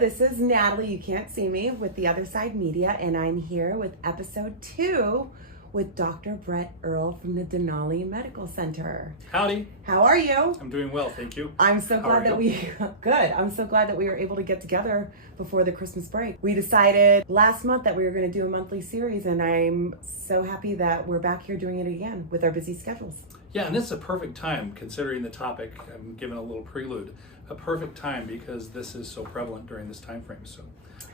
this is Natalie, you can't see me, with The Other Side Media, and I'm here with episode 2 with Dr. Brett Earl from the Denali Medical Center. Howdy. How are you? I'm doing well, thank you. I'm so glad that I'm so glad that we were able to get together before the Christmas break. We decided last month that we were going to do a monthly series, and I'm so happy that we're back here doing it again with our busy schedules. Yeah, and this is a perfect time, considering the topic. I'm giving a little prelude. A perfect time because this is so prevalent during this time frame. So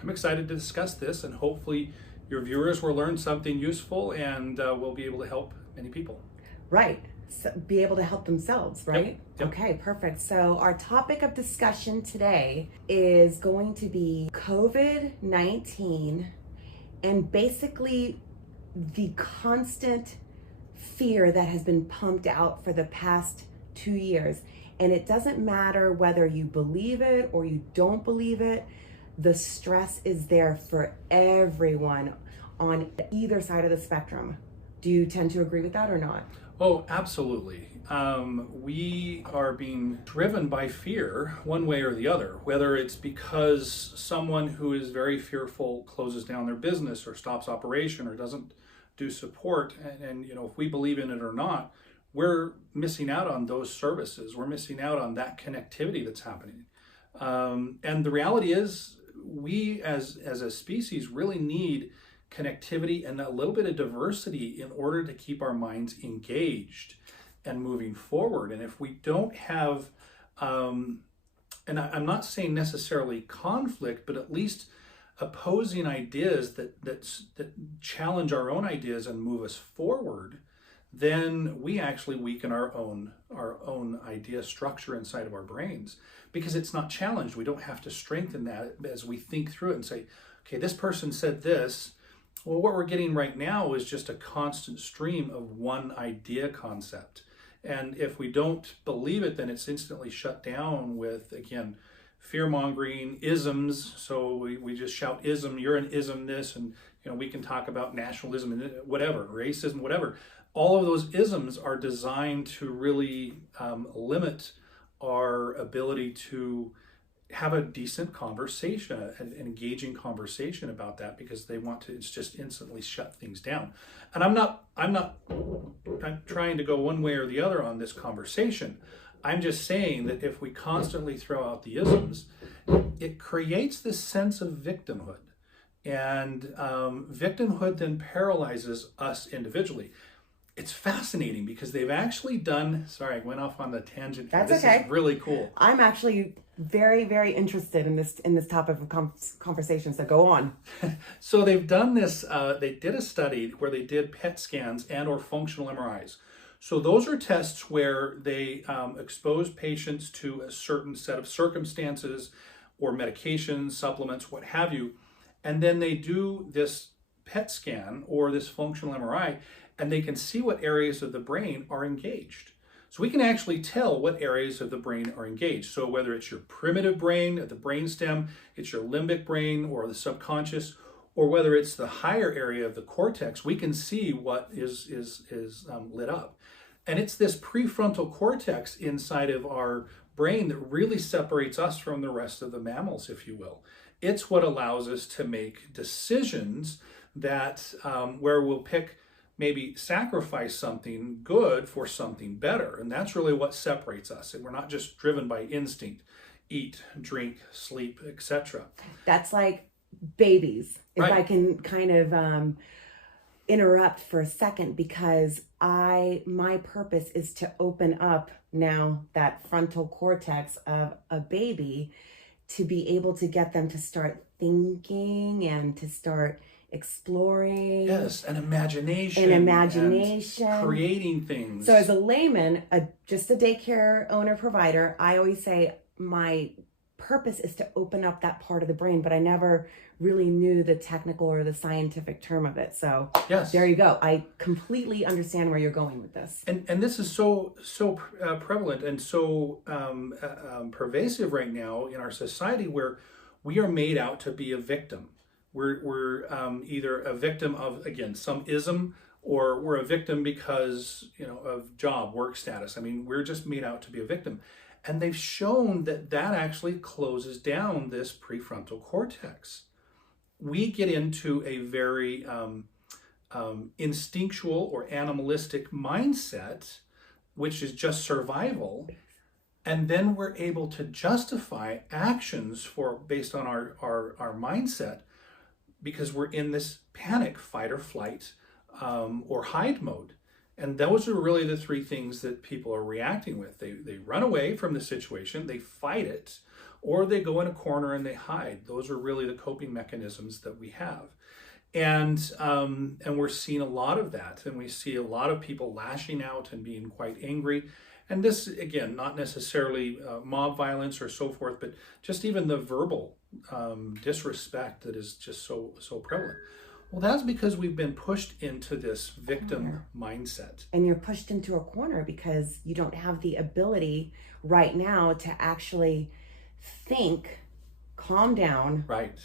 I'm excited to discuss this, and hopefully your viewers will learn something useful and will be able to help many people. Right. So be able to help themselves, right? Yep. Okay, perfect. So our topic of discussion today is going to be COVID-19 and basically the constant fear that has been pumped out for the past 2 years. And it doesn't matter whether you believe it or you don't believe it, the stress is there for everyone on either side of the spectrum. Do you tend to agree with that or not? Oh, absolutely. We are being driven by fear one way or the other, whether it's because someone who is very fearful closes down their business or stops operation or doesn't do support. And if we believe in it or not, we're missing out on those services. We're missing out on that connectivity that's happening. And the reality is we as a species really need connectivity and a little bit of diversity in order to keep our minds engaged and moving forward. And if we don't have, and I'm not saying necessarily conflict, but at least opposing ideas that challenge our own ideas and move us forward, then we actually weaken our own idea structure inside of our brains because it's not challenged. We don't have to strengthen that as we think through it and say, okay, this person said this. Well, what we're getting right now is just a constant stream of one idea concept. And if we don't believe it, then it's instantly shut down with, again, fear-mongering, isms. So we just shout ism, you're an ism this, and we can talk about nationalism and whatever, racism, whatever. All of those isms are designed to really limit our ability to have a decent conversation, an engaging conversation about that, because they want to, it's just instantly shut things down. And I'm trying to go one way or the other on this conversation. I'm just saying that if we constantly throw out the isms, it creates this sense of victimhood. And victimhood then paralyzes us individually. It's fascinating because they've actually done, sorry, I went off on the tangent. That's this okay. Is really cool. I'm actually very, very interested in this topic of conversation, so go on. So they've done this, they did a study where they did PET scans and or functional MRIs. So those are tests where they expose patients to a certain set of circumstances or medications, supplements, what have you. And then they do this PET scan or this functional MRI, and they can see what areas of the brain are engaged. So we can actually tell what areas of the brain are engaged. So whether it's your primitive brain, the brainstem, it's your limbic brain or the subconscious, or whether it's the higher area of the cortex, we can see what is lit up. And it's this prefrontal cortex inside of our brain that really separates us from the rest of the mammals, if you will. It's what allows us to make decisions that where we'll pick, maybe sacrifice something good for something better. And that's really what separates us. And we're not just driven by instinct, eat, drink, sleep, etc. That's like babies. Right. If I can kind of interrupt for a second, because my purpose is to open up now that frontal cortex of a baby to be able to get them to start thinking and to start exploring. Yes, an imagination. And creating things. So as a layman, just a daycare owner provider, I always say my purpose is to open up that part of the brain, but I never really knew the technical or the scientific term of it. So yes, there you go. I completely understand where you're going with this. And this is so prevalent and so pervasive right now in our society, where we are made out to be a victim. We're either a victim of, again, some ism, or we're a victim because, of job, work status. I mean, we're just made out to be a victim. And they've shown that that actually closes down this prefrontal cortex. We get into a very instinctual or animalistic mindset, which is just survival. And then we're able to justify actions based on our mindset, because we're in this panic, fight or flight, or hide mode. And those are really the three things that people are reacting with. They run away from the situation, they fight it, or they go in a corner and they hide. Those are really the coping mechanisms that we have. And we're seeing a lot of that. And we see a lot of people lashing out and being quite angry. And this, again, not necessarily mob violence or so forth, but just even the verbal disrespect that is just so prevalent. Well, that's because we've been pushed into this victim mindset. And you're pushed into a corner because you don't have the ability right now to actually think, calm down, right,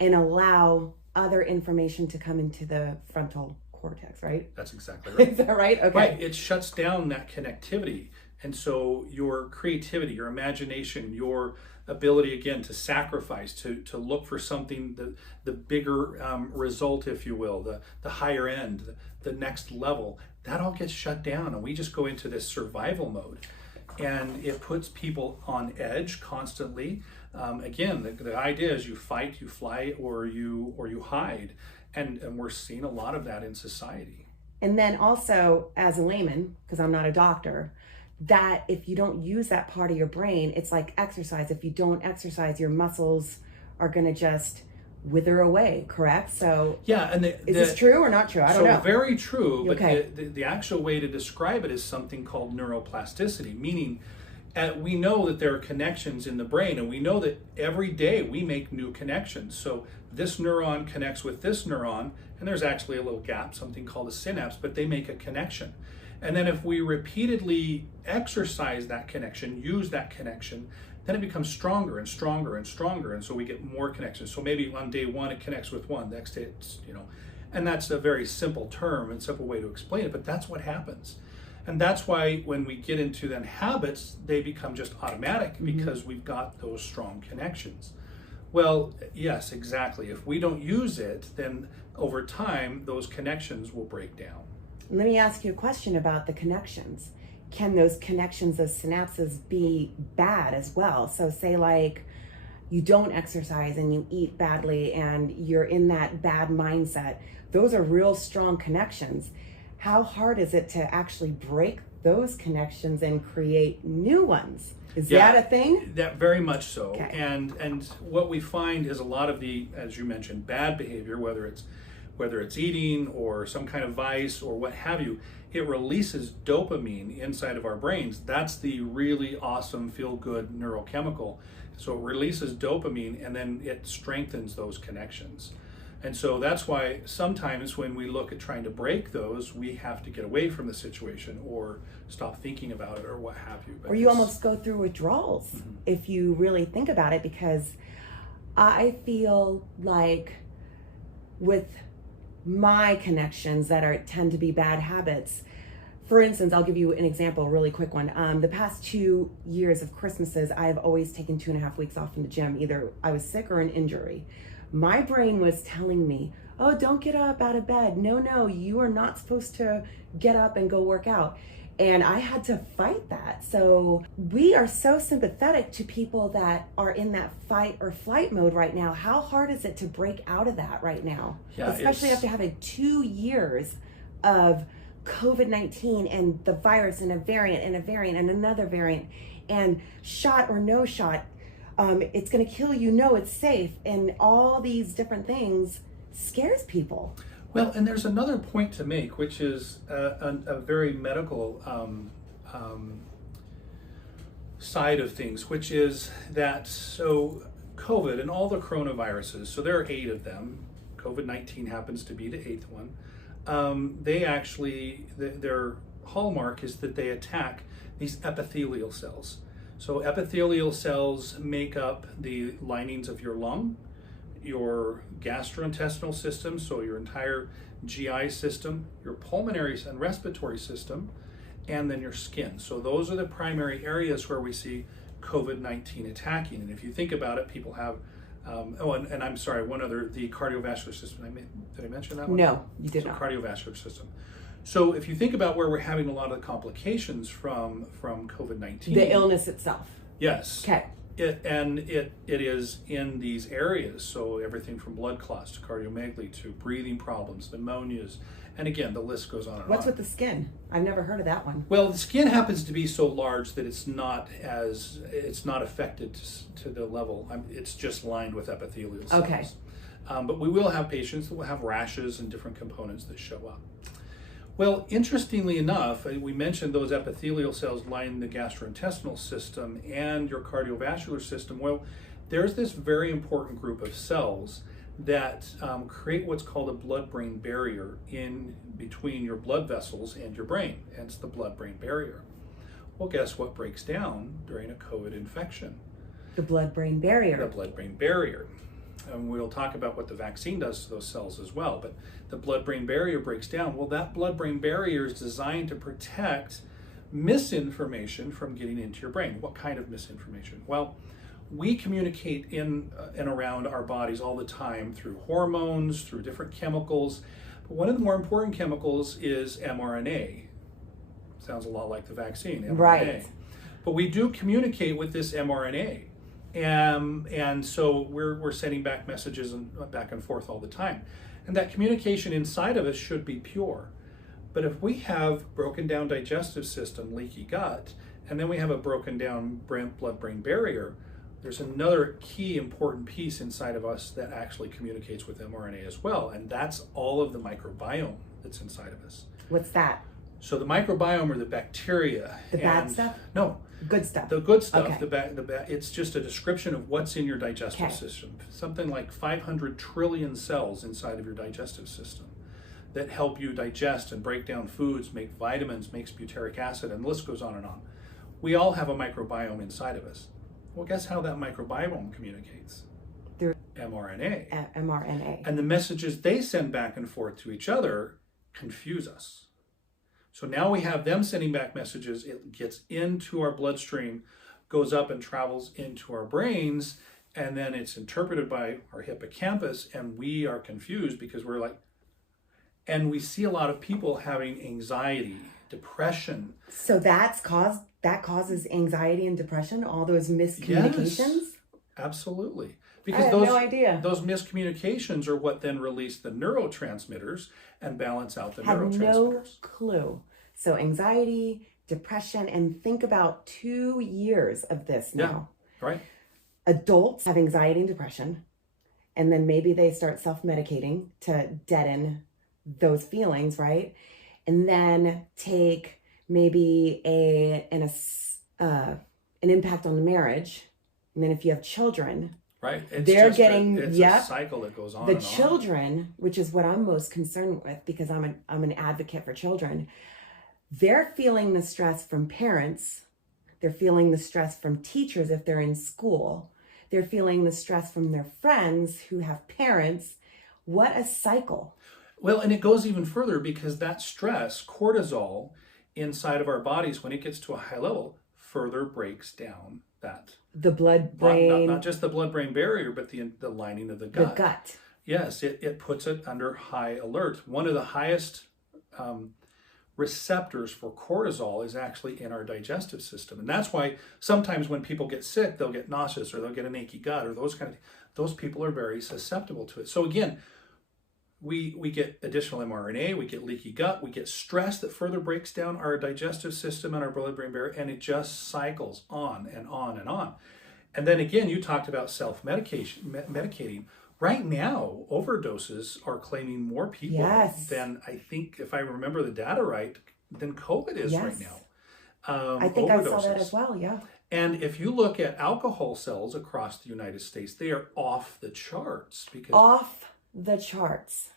and allow other information to come into the frontal cortex, right? That's exactly right. Is that right? Okay. Right. It shuts down that connectivity. And so your creativity, your imagination, your ability, again, to sacrifice, to look for something, the bigger result, if you will, the higher end, the next level, that all gets shut down. And we just go into this survival mode. And it puts people on edge constantly. Again, the idea is you fight, you fly, or you hide. And we're seeing a lot of that in society. And then also, as a layman, because I'm not a doctor, that if you don't use that part of your brain, it's like exercise. If you don't exercise, your muscles are going to just wither away, correct? So yeah, and is this true or not true? I don't know. Very true, but okay. the actual way to describe it is something called neuroplasticity, meaning we know that there are connections in the brain, and we know that every day we make new connections. So this neuron connects with this neuron, and there's actually a little gap, something called a synapse, but they make a connection. And then if we repeatedly exercise that connection, use that connection, then it becomes stronger and stronger and stronger. And so we get more connections. So maybe on day one, it connects with one, next day it's, and that's a very simple term and simple way to explain it, but that's what happens. And that's why when we get into then habits, they become just automatic because we've got those strong connections. Well, yes, exactly. If we don't use it, then over time, those connections will break down. Let me ask you a question about the connections. Can those connections, those synapses, be bad as well? So say like you don't exercise and you eat badly and you're in that bad mindset. Those are real strong connections. How hard is it to actually break those connections and create new ones? Is that a thing? That very much so. Okay. And what we find is a lot of the, as you mentioned, bad behavior, whether it's eating or some kind of vice or what have you, it releases dopamine inside of our brains. That's the really awesome feel-good neurochemical. So it releases dopamine and then it strengthens those connections. And so that's why sometimes when we look at trying to break those, we have to get away from the situation or stop thinking about it or what have you. But or you almost go through withdrawals if you really think about it, because I feel like with my connections that tend to be bad habits, for instance, I'll give you an example, a really quick one. The past 2 years of Christmases, I've always taken 2.5 weeks off from the gym. Either I was sick or an injury. My brain was telling me, oh, don't get up out of bed. No, you are not supposed to get up and go work out. And I had to fight that. So we are so sympathetic to people that are in that fight or flight mode right now. How hard is it to break out of that right now? Yeah, especially after having 2 years of COVID-19 and the virus and a variant and another variant and shot or no shot. It's going to kill you. No, it's safe. And all these different things scares people. Well, and there's another point to make, which is a very medical side of things, which is that, so COVID and all the coronaviruses, so there are 8 of them. COVID-19 happens to be the 8th one. They actually, their hallmark is that they attack these epithelial cells. So epithelial cells make up the linings of your lung, your gastrointestinal system, so your entire GI system, your pulmonary and respiratory system, and then your skin. So those are the primary areas where we see COVID-19 attacking. And if you think about it, people have, and I'm sorry, one other, the cardiovascular system. Did I mention that one? No, you did so not. Cardiovascular system. So if you think about where we're having a lot of the complications from COVID-19. The illness itself. Yes. Okay. It is in these areas. So everything from blood clots to cardiomegaly to breathing problems, pneumonias, and again, the list goes on and on. What's with the skin? I've never heard of that one. Well, the skin happens to be so large that it's not affected to the level. It's just lined with epithelial cells. Okay. But we will have patients that will have rashes and different components that show up. Well, interestingly enough, we mentioned those epithelial cells lining the gastrointestinal system and your cardiovascular system. Well, there's this very important group of cells that create what's called a blood-brain barrier in between your blood vessels and your brain, hence the blood-brain barrier. Well, guess what breaks down during a COVID infection? The blood-brain barrier. The blood-brain barrier. And we'll talk about what the vaccine does to those cells as well, but the blood-brain barrier breaks down. Well, that blood-brain barrier is designed to protect misinformation from getting into your brain. What kind of misinformation? Well, we communicate in and around our bodies all the time through hormones, through different chemicals. But one of the more important chemicals is mRNA. Sounds a lot like the vaccine, mRNA. Right. But we do communicate with this mRNA. And so we're sending back messages and back and forth all the time. And that communication inside of us should be pure. But if we have broken down digestive system, leaky gut, and then we have a broken down blood-brain barrier, there's another key important piece inside of us that actually communicates with mRNA as well, and that's all of the microbiome that's inside of us. What's that? So the microbiome are the bacteria. The bad stuff? No. Good stuff. The good stuff. Okay. It's just a description of what's in your digestive system. Something like 500 trillion cells inside of your digestive system that help you digest and break down foods, make vitamins, makes butyric acid, and the list goes on and on. We all have a microbiome inside of us. Well, guess how that microbiome communicates? Through mRNA. mRNA. And the messages they send back and forth to each other confuse us. So now we have them sending back messages. It gets into our bloodstream, goes up and travels into our brains, and then it's interpreted by our hippocampus, and we are confused because we're like, and we see a lot of people having anxiety, depression. So that causes anxiety and depression, all those miscommunications? Yes, absolutely. Because I had no idea. Those miscommunications are what then release the neurotransmitters and balance out the Had neurotransmitters. no clue. So anxiety, depression, and think about 2 years of this now. Yeah, right. Adults have anxiety and depression, and then maybe they start self-medicating to deaden those feelings, right? And then take maybe an impact on the marriage. And then if you have children, right, it's a cycle that goes on. The children, which is what I'm most concerned with, because I'm an advocate for children. They're feeling the stress from parents. They're feeling the stress from teachers if they're in school. They're feeling the stress from their friends who have parents. What a cycle. Well, and it goes even further because that stress, cortisol, inside of our bodies, when it gets to a high level, further breaks down the blood-brain, not just the blood-brain barrier, but the lining of the gut. The gut. Yes, it puts it under high alert. One of the highest receptors for cortisol is actually in our digestive system, and that's why sometimes when people get sick, they'll get nauseous or they'll get an achy gut or those kind of things. Those people are very susceptible to it. So again, we get additional mRNA, we get leaky gut, we get stress that further breaks down our digestive system and our blood-brain barrier, and it just cycles on and on and on. And then again, you talked about medicating. Right now, overdoses are claiming more people than, I think, if I remember the data right, than COVID is right now. I think I saw that as well, yeah. And if you look at alcohol sales across the United States, they are off the charts.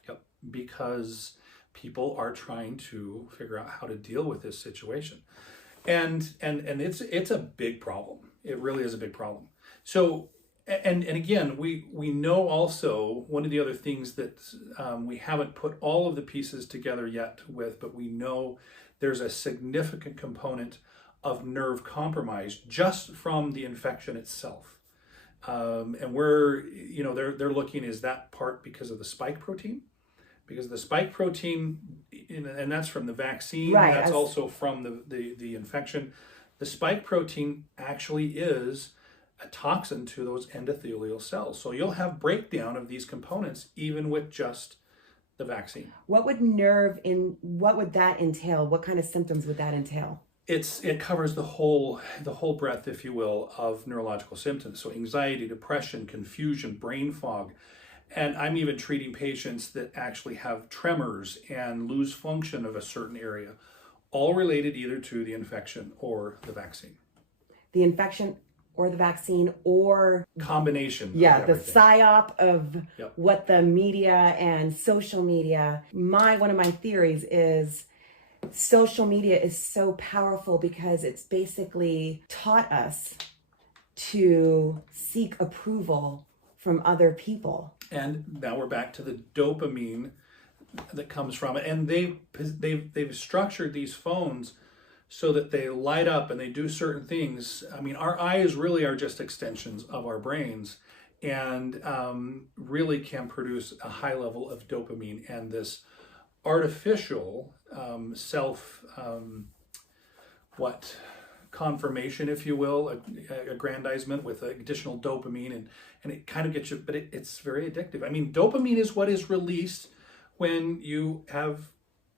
Yep, because people are trying to figure out how to deal with this situation. And it's a big problem. It really is a big problem. So And again, we know also one of the other things that we haven't put all of the pieces together yet with, but we know there's a significant component of nerve compromise just from the infection itself. And they're looking, is that part because of the spike protein? Because the spike protein, and that's from the vaccine, right, that's also from the infection. The spike protein actually is a toxin to those endothelial cells. So you'll have breakdown of these components even with just the vaccine. What would that entail? What kind of symptoms would that entail? It covers the whole breadth, if you will, of neurological symptoms. So anxiety, depression, confusion, brain fog. And I'm even treating patients that actually have tremors and lose function of a certain area, all related either to the infection or the vaccine. The infection or the vaccine or combination. Yeah, the psyop of Yep. what the media and social media. One of my theories is social media is so powerful because it's basically taught us to seek approval from other people. And now we're back to the dopamine that comes from it. And they've structured these phones so that they light up and they do certain things. I mean, our eyes really are just extensions of our brains, and really can produce a high level of dopamine and this artificial confirmation, if you will, aggrandizement with additional dopamine, and it kind of gets you, but it's very addictive. I mean, dopamine is what is released when you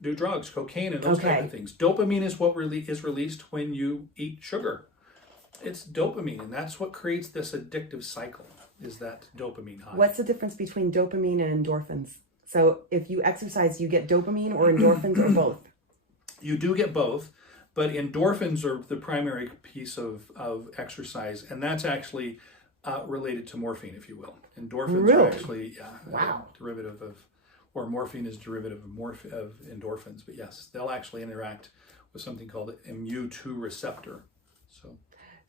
do drugs, cocaine, and those type of things. Dopamine is what is released when you eat sugar. It's dopamine, and that's what creates this addictive cycle, is that dopamine high. What's the difference between dopamine and endorphins? So if you exercise, you get dopamine or endorphins or both? You do get both, but endorphins are the primary piece of exercise, and that's actually related to morphine, if you will. Endorphins are actually derivative of, or morphine is derivative of endorphins, but yes, they'll actually interact with something called an mu2 receptor.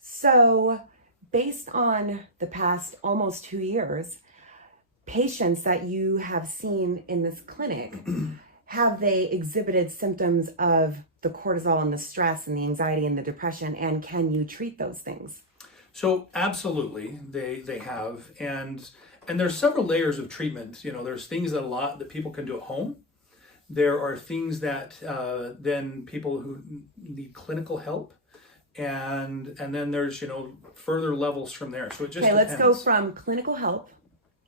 So based on the past almost 2 years, patients that you have seen in this clinic, have they exhibited symptoms of the cortisol and the stress and the anxiety and the depression, and can you treat those things? So absolutely, they have, and there's several layers of treatment. You know, there's things that people can do at home. There are things that then people who need clinical help, and then there's further levels from there. So it just depends. Let's go from clinical help,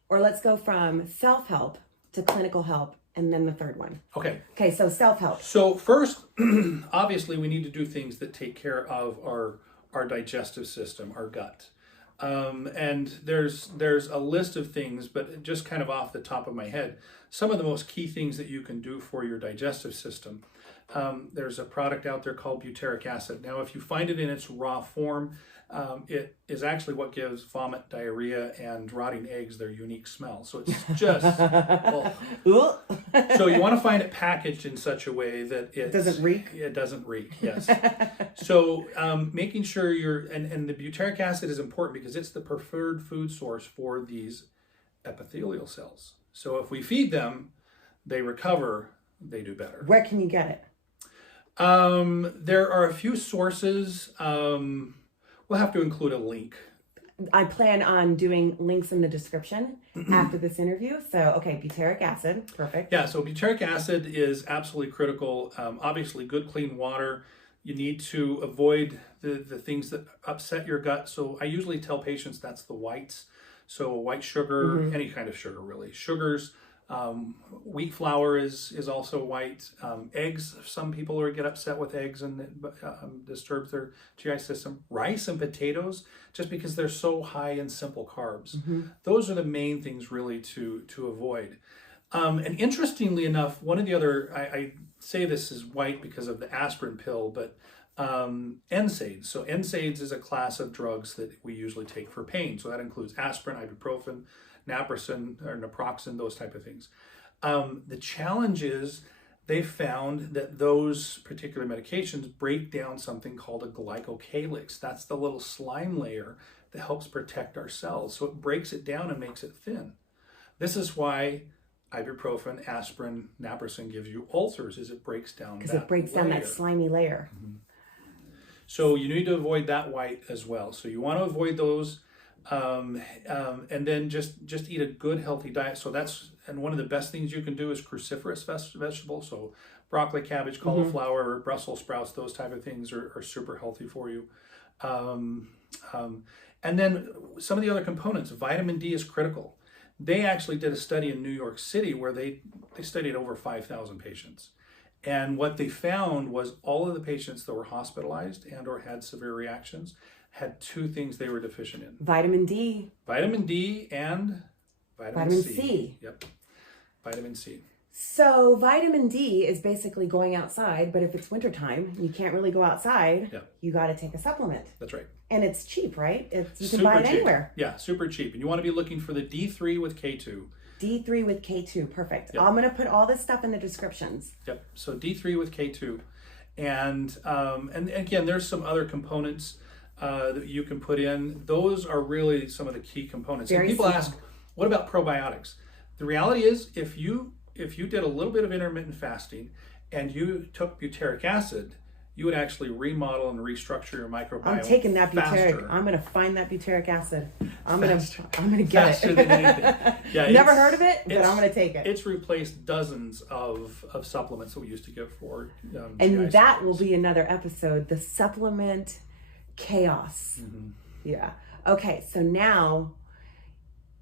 or let's go from self-help to clinical help, and then the third one. Okay, so self-help. So first, obviously, we need to do things that take care of our digestive system, our gut. And there's a list of things, but just kind of off the top of my head, some of the most key things that you can do for your digestive system. There's a product out there called butyric acid. Now, if you find it in its raw form, it is actually what gives vomit, diarrhea, and rotting eggs their unique smell. So it's just, So you want to find it packaged in such a way that it doesn't reek. It doesn't reek, yes. So making sure and the butyric acid is important because it's the preferred food source for these epithelial cells. So if we feed them, they recover, they do better. Where can you get it? There are a few sources. We'll have to include a link. I plan on doing links in the description after this interview. So, okay, butyric acid, perfect. Yeah, so butyric acid is absolutely critical. Obviously, good clean water. You need to avoid the things that upset your gut. So I usually tell patients that's the whites. So white sugar, any kind of sugar really. Sugars, wheat flour is also white. Eggs, some people get upset with eggs and it disturbs their GI system. Rice and potatoes, just because they're so high in simple carbs. Those are the main things really to avoid. And interestingly enough, one of the other, I say this is white because of the aspirin pill, but Nsaids. So Nsaids is a class of drugs that we usually take for pain. So that includes aspirin, ibuprofen, naproxen, those type of things. The challenge is they found that those particular medications break down something called a glycocalyx. That's the little slime layer that helps protect our cells. So it breaks it down and makes it thin. This is why ibuprofen, aspirin, naproxen gives you ulcers, is it breaks down that because it breaks down that slimy layer. So you need to avoid that white as well. So you want to avoid those, and then just eat a good healthy diet. So and one of the best things you can do is cruciferous vegetables. So broccoli, cabbage, cauliflower, Brussels sprouts, those type of things are super healthy for you. And then some of the other components, vitamin D is critical. They actually did a study in New York City where they studied over 5,000 patients. And what they found was all of the patients that were hospitalized and or had severe reactions had two things they were deficient in. Vitamin D. Vitamin D and vitamin C. Yep, vitamin C. So vitamin D is basically going outside, but if it's wintertime, you can't really go outside, you got to take a supplement. That's right. And it's cheap, right? You can buy it anywhere. Yeah, super cheap. And you want to be looking for the D3 with K2. D3 with K2, perfect. Yep. I'm going to put all this stuff in the descriptions. Yep, so D3 with K2. And again, there's some other components that you can put in. Those are really some of the key components. And people ask, what about probiotics? The reality is, if you did a little bit of intermittent fasting and you took butyric acid, you would actually remodel and restructure your microbiome. I'm taking that butyric. Faster. I'm going to find that butyric acid. I'm going to get faster it. Than anything. Yeah, Never heard of it, but I'm going to take it. It's replaced dozens of supplements that we used to give for and that will be another episode, the supplement chaos. Yeah. Okay, so now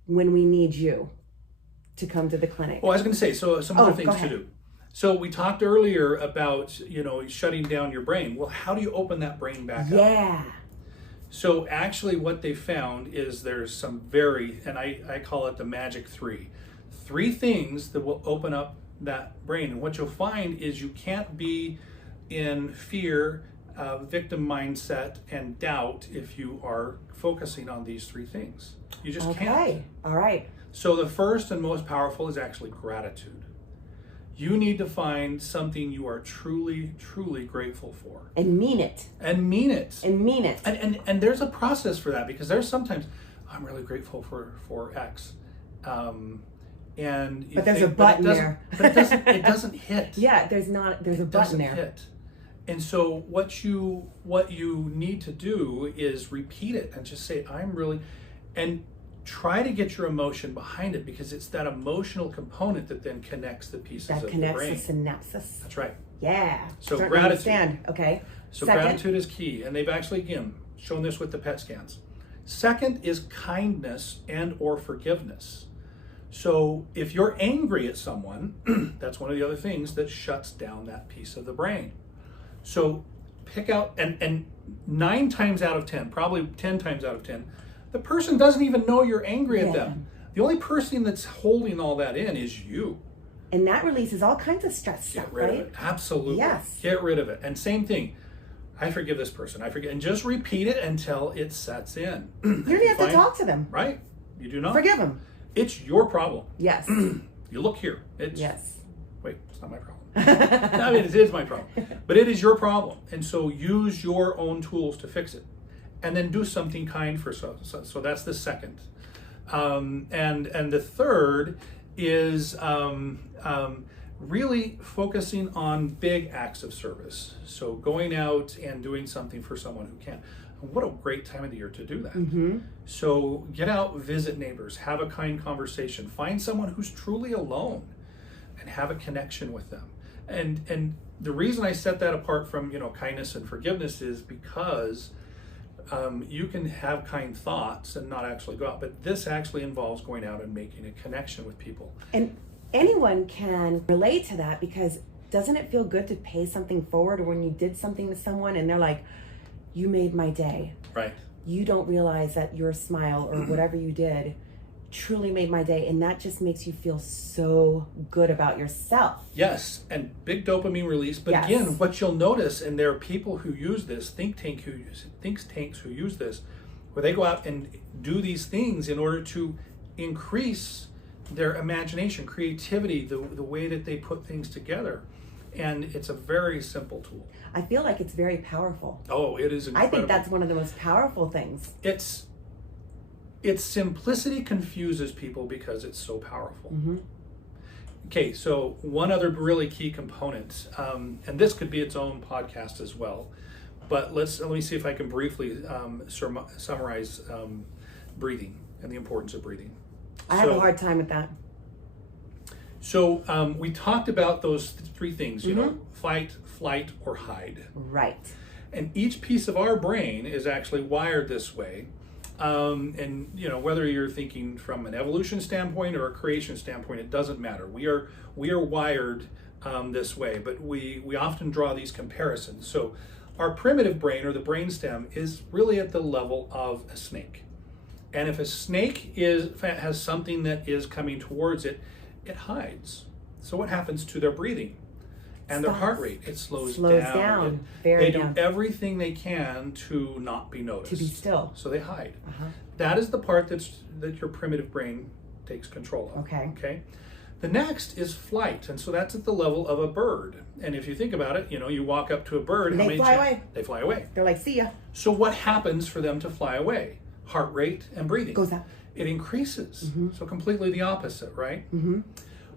when we need you to come to the clinic. Well, I was going to say, so some other things to do. So we talked earlier about, shutting down your brain. Well, how do you open that brain back up? Yeah. So actually what they found is there's some and I call it the magic three. 3 things that will open up that brain. And what you'll find is you can't be in fear, victim mindset, and doubt if you are focusing on these 3 things. You just can't. Okay, all right. So the first and most powerful is actually gratitude. You need to find something you are truly, truly grateful for. And mean it. And mean it. And mean it. And there's a process for that, because there's sometimes, I'm really grateful for X. But there's a button there. But it doesn't hit. Yeah, there's a button there. Hit. And so what you need to do is repeat it and just say, and try to get your emotion behind it, because it's that emotional component that then connects the pieces of the brain. That connects the synapses. That's right. Yeah. So gratitude. Understand. Okay. So Second. gratitude is key, and they've actually, again, shown this with the PET scans. Second is kindness and or forgiveness. So if you're angry at someone, that's one of the other things that shuts down that piece of the brain. So pick out, and 9 times out of 10, probably 10 times out of 10, the person doesn't even know you're angry at them. The only person that's holding all that in is you. And that releases all kinds of stress stuff, Get rid of it. Absolutely. Yes. Get rid of it. And same thing. I forgive this person. I forget. And just repeat it until it sets in. You don't have to talk to them. Right. You do not. Forgive them. It's your problem. Yes. You look here. Yes. Wait, it's not my problem. I mean, it is my problem. But it is your problem. And so use your own tools to fix it. And then do something kind for so that's the second. And the third is really focusing on big acts of service. So going out and doing something for someone who can. What a great time of the year to do that. So get out, visit neighbors, have a kind conversation, find someone who's truly alone and have a connection with them. And the reason I set that apart from, kindness and forgiveness is because you can have kind thoughts and not actually go out, but this actually involves going out and making a connection with people. And anyone can relate to that, because doesn't it feel good to pay something forward, or when you did something to someone and they're like, you made my day. Right. You don't realize that your smile or whatever you did truly made my day, and that just makes you feel so good about yourself. Yes, and big dopamine release. But again, what you'll notice, and there are people who use this, think tanks who use this, where they go out and do these things in order to increase their imagination, creativity, the way that they put things together. And it's a very simple tool. I feel like it's very powerful. Oh, it is incredible. I think that's one of the most powerful things. its simplicity confuses people because it's so powerful. Okay, so one other really key component, and this could be its own podcast as well, but let me see if I can briefly summarize breathing and the importance of breathing. I have a hard time with that. So we talked about those three things, you know, fight, flight, or hide. Right. And each piece of our brain is actually wired this way. And you know, whether you're thinking from an evolution standpoint or a creation standpoint, it doesn't matter. We are wired this way, but we often draw these comparisons. So our primitive brain, or the brainstem, is really at the level of a snake. And if a snake has something that is coming towards it, it hides. So what happens to their breathing and their heart rate? It slows down. They do everything they can to not be noticed. To be still. So they hide. That is the part that your primitive brain takes control of. Okay. The next is flight, and so that's at the level of a bird. And if you think about it, you know, you walk up to a bird, and they fly away. They fly away. They're like, see ya. So what happens for them to fly away? Heart rate and breathing goes up. It increases. So completely the opposite, right?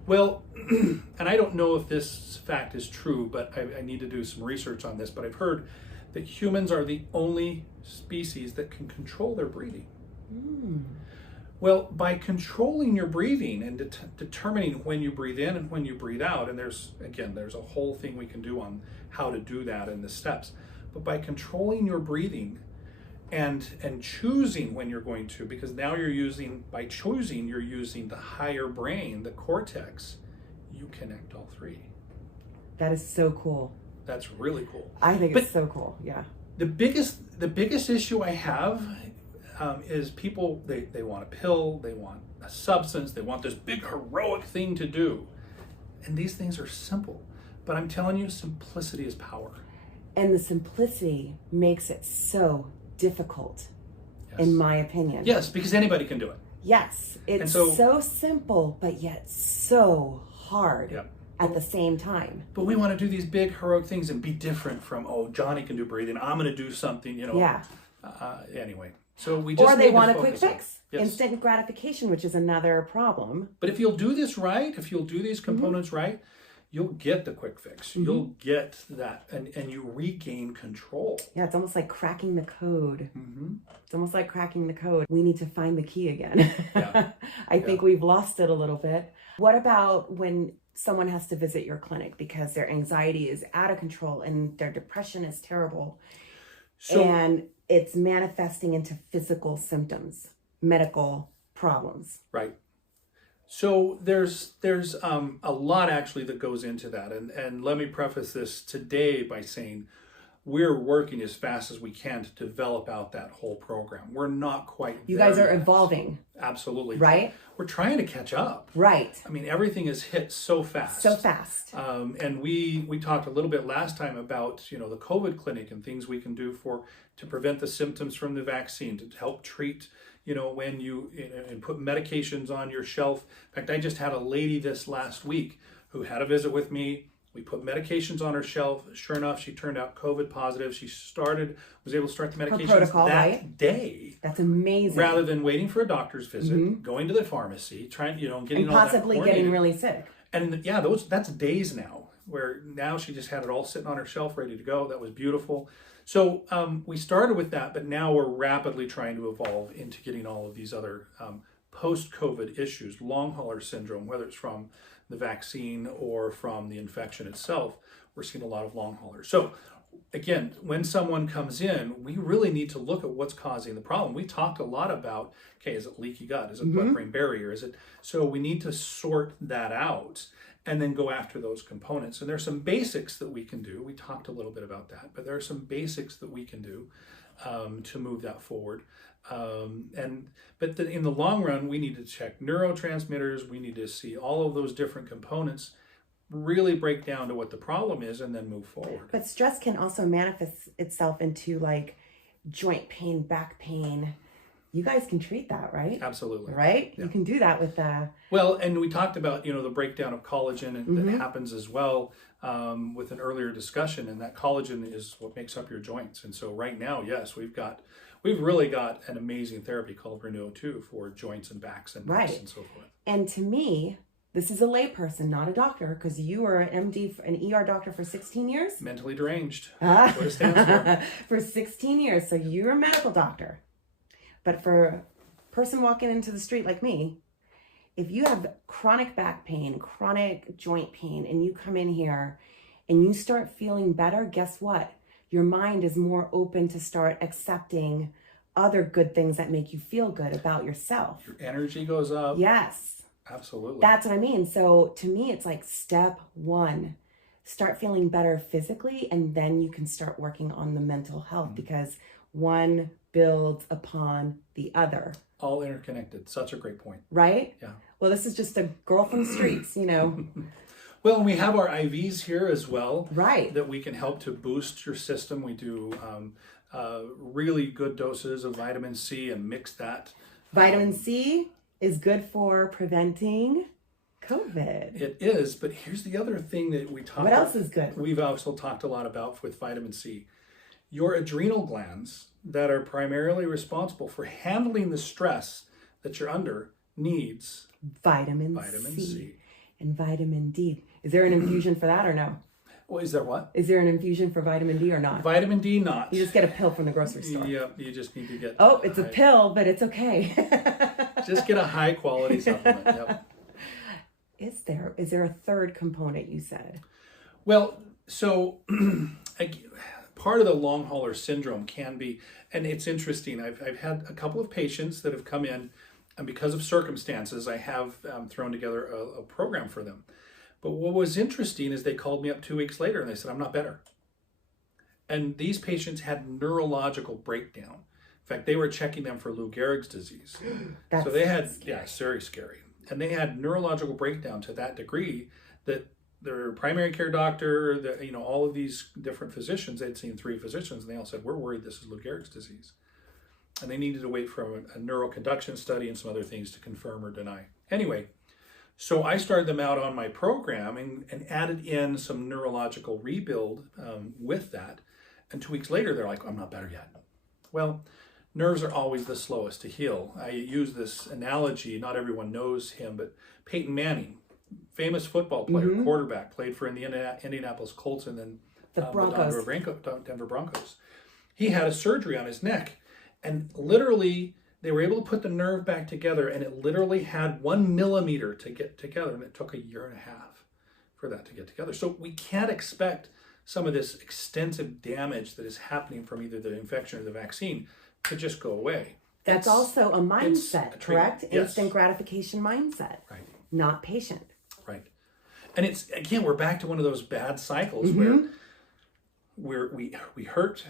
Well, and I don't know if this fact is true, but I need to do some research on this, but I've heard that humans are the only species that can control their breathing. Well, by controlling your breathing and determining when you breathe in and when you breathe out, and there's a whole thing we can do on how to do that in the steps, but by controlling your breathing and choosing when you're going to, because now you're using the higher brain, the cortex, you connect all three. That is so cool. That's really cool. I think it's so cool, yeah. The biggest issue I have is people, they want a pill, they want a substance, they want this big heroic thing to do. And these things are simple. But I'm telling you, simplicity is power. And the simplicity makes it so difficult, in my opinion. Yes, because anybody can do it. Yes, it's so simple, but yet so hard at the same time. But we want to do these big heroic things and be different from, oh, Johnny can do breathing, I'm going to do something, you know. Yeah. Anyway, so we just or they want a quick fix, instant gratification, which is another problem. But if you'll do this right, if you'll do these components right, you'll get the quick fix. You'll get that, and you regain control. Yeah, it's almost like cracking the code. It's almost like cracking the code. We need to find the key again. I think we've lost it a little bit. What about when someone has to visit your clinic because their anxiety is out of control and their depression is terrible, and it's manifesting into physical symptoms, medical problems? Right. So there's a lot actually that goes into that, and let me preface this today by saying we're working as fast as we can to develop out that whole program. We're not quite there. You guys are yet. Evolving. Absolutely. Right? We're trying to catch up. Right. I mean, everything is hit so fast. So fast. And we talked a little bit last time about, you know, the COVID clinic and things we can do to prevent the symptoms from the vaccine, to help treat, you know, when and put medications on your shelf. In fact, I just had a lady this last week who had a visit with me. We put medications on her shelf. Sure enough, she turned out COVID positive. She was able to start the medications protocol, that day. That's amazing. Rather than waiting for a doctor's visit, going to the pharmacy, trying, you know, getting and all possibly that getting really sick. And yeah, that's days now. Where now she just had it all sitting on her shelf, ready to go. That was beautiful. So we started with that, but now we're rapidly trying to evolve into getting all of these other post-COVID issues, long hauler syndrome, whether it's from the vaccine or from the infection itself. We're seeing a lot of long haulers. So again, when someone comes in, we really need to look at what's causing the problem. We talked a lot about, okay, is it leaky gut? Is it blood-brain barrier? So we need to sort that out and then go after those components. And there's some basics that we can do. We talked a little bit about that, but there are some basics that we can do to move that forward. But in the long run, we need to check neurotransmitters. We need to see all of those different components, really break down to what the problem is, and then move forward. But stress can also manifest itself into like joint pain, back pain. You guys can treat that, right? Absolutely. Right? Yeah. You can do that with Well, and we talked about, you know, the breakdown of collagen and that happens as well. with an earlier discussion, and that collagen is what makes up your joints. And so right now, yes, we've really got an amazing therapy called Renew 2 for joints and backs and necks and so forth. And to me, this is a layperson, not a doctor, because you were an MD, an ER doctor for 16 years? Mentally deranged. That's what it stands for. For 16 years. So you're a medical doctor. But for a person walking into the street like me, if you have chronic back pain, chronic joint pain, and you come in here and you start feeling better, guess what? Your mind is more open to start accepting other good things that make you feel good about yourself. Your energy goes up. Yes. Absolutely. That's what I mean. So to me, it's like step one, start feeling better physically, and then you can start working on the mental health because one builds upon the other. All interconnected. Such a great point. Right? Yeah. Well, this is just a girl from the streets, you know. Well, and we have our IVs here as well. Right. That we can help to boost your system. We do really good doses of vitamin C and mix that. Vitamin C is good for preventing COVID. It is, but here's the other thing that we talk about. What else is good? We've also talked a lot about with vitamin C. Your adrenal glands that are primarily responsible for handling the stress that you're under needs vitamin C and vitamin D. Is there an infusion for that or no? Well, is there what? Is there an infusion for vitamin D or not? Vitamin D, not. You just get a pill from the grocery store. Yep, you just need to get... Oh, it's a pill, but it's okay. Just get a high quality supplement, yep. Is there a third component you said? Well, so part of the long hauler syndrome can be, and it's interesting, I've had a couple of patients that have come in, and because of circumstances, I have thrown together a program for them. But what was interesting is they called me up 2 weeks later and they said, I'm not better. And these patients had neurological breakdown. In fact, they were checking them for Lou Gehrig's disease. So they had, it's very scary. And they had neurological breakdown to that degree that their primary care doctor, all of these different physicians, they'd seen 3 physicians, and they all said, we're worried this is Lou Gehrig's disease. And they needed to wait for a neuroconduction study and some other things to confirm or deny. Anyway, so I started them out on my program and added in some neurological rebuild with that. And 2 weeks later, they're like, I'm not better yet. Well, nerves are always the slowest to heal. I use this analogy, not everyone knows him, but Peyton Manning, famous football player, quarterback, played for the Indianapolis Colts and then the Denver Broncos. He had a surgery on his neck, and literally they were able to put the nerve back together, and it literally had 1 millimeter to get together, and it took 1.5 years for that to get together. So we can't expect some of this extensive damage that is happening from either the infection or the vaccine to just go away. That's also a mindset, correct? Yes. Instant gratification mindset, right? Not patient. Right. And it's, again, we're back to one of those bad cycles where we hurt,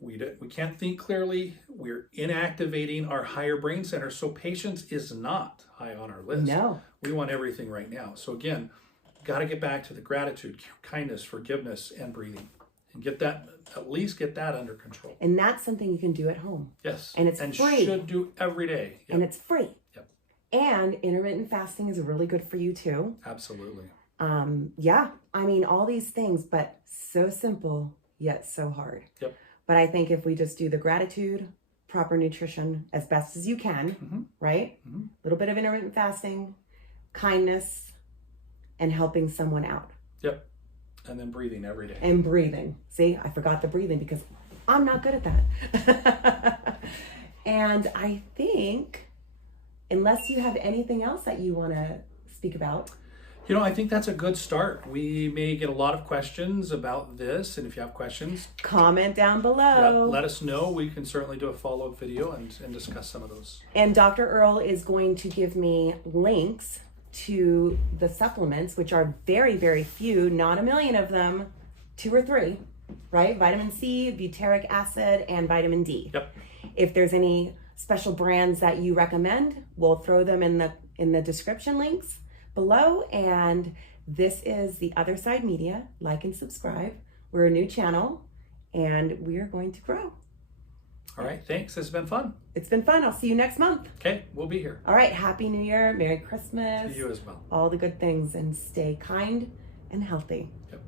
we can't think clearly, we're inactivating our higher brain center. So patience is not high on our list. No. We want everything right now. So again, got to get back to the gratitude, kindness, forgiveness, and breathing, and at least get that under control. And that's something you can do at home. Yes. And it's free. Should do every day. Yep. And it's free. Yep. And intermittent fasting is really good for you too. Absolutely. Yeah. I mean, all these things, but so simple yet so hard. Yep. But I think if we just do the gratitude, proper nutrition as best as you can, right? A little bit of intermittent fasting, kindness, and helping someone out. Yep. And then breathing every day. And breathing. See, I forgot the breathing because I'm not good at that. And I think, unless you have anything else that you want to speak about. I think that's a good start. We may get a lot of questions about this, and if you have questions, comment down below. Let us know. We can certainly do a follow-up video and discuss some of those. And Dr. Earl is going to give me links to the supplements, which are very, very few, not a million of them, 2 or 3, right? Vitamin C, butyric acid, and vitamin D. Yep. If there's any special brands that you recommend, we'll throw them in the description links below. And this is The Other Side Media. Like and subscribe. We're a new channel and we are going to grow. All right, thanks. This has been fun. It's been fun. I'll see you next month. Okay, we'll be here. All right, Happy New Year, Merry Christmas. To you as well. All the good things, and stay kind and healthy. Yep.